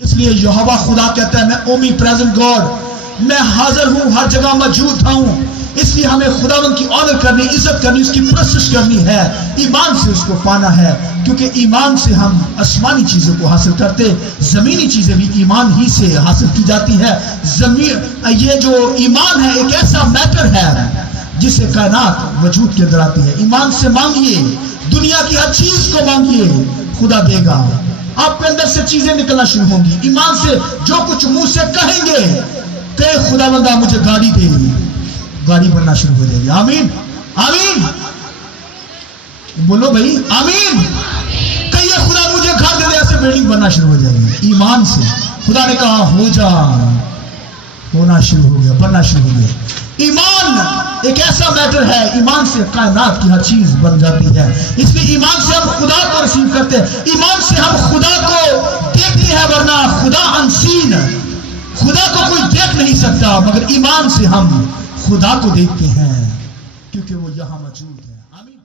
اس لیے یہوہ خدا کہتا ہے میں اومی پریزنٹ گاڈ، میں حاضر ہوں، ہر جگہ موجود ہوں. اس لیے ہمیں خداوند کی آنر کرنی، عزت کرنی، اس کی پرستش کرنی ہے، ایمان سے اس کو پانا ہے، کیونکہ ایمان سے ہم آسمانی چیزوں کو حاصل کرتے، زمینی چیزیں بھی ایمان ہی سے حاصل کی جاتی ہے. یہ جو ایمان ہے ایک ایسا میٹر ہے جسے کائنات وجود کے اندر آتی ہے. ایمان سے مانگیے، دنیا کی ہر چیز کو مانگیے، خدا دے گا. آپ کے اندر سے چیزیں نکلنا شروع ہوں گی. ایمان سے جو کچھ منہ سے کہیں گے کہ خدا بندہ مجھے گاڑی دے، گاڑی بننا شروع ہو جائے گی. آمین آمین بولو بھائی آمین. کہیے خدا مجھے گھر دے دے، ایسے بلڈنگ بننا شروع ہو جائے گی. ایمان سے خدا نے کہا ہو جا، ہونا شروع ہو گیا، بننا شروع ہو گیا. ایمان ایک ایسا میٹر ہے، ایمان سے کائنات کی ہر چیز بن جاتی ہے. اس لیے ایمان سے ہم خدا کو ریسیو کرتے ہیں، ایمان سے ہم خدا کو دیکھتے ہیں، ورنہ خدا انسین، خدا کو کوئی دیکھ نہیں سکتا، مگر ایمان سے ہم خدا کو دیکھتے ہیں کیونکہ وہ یہاں موجود ہے. آمین.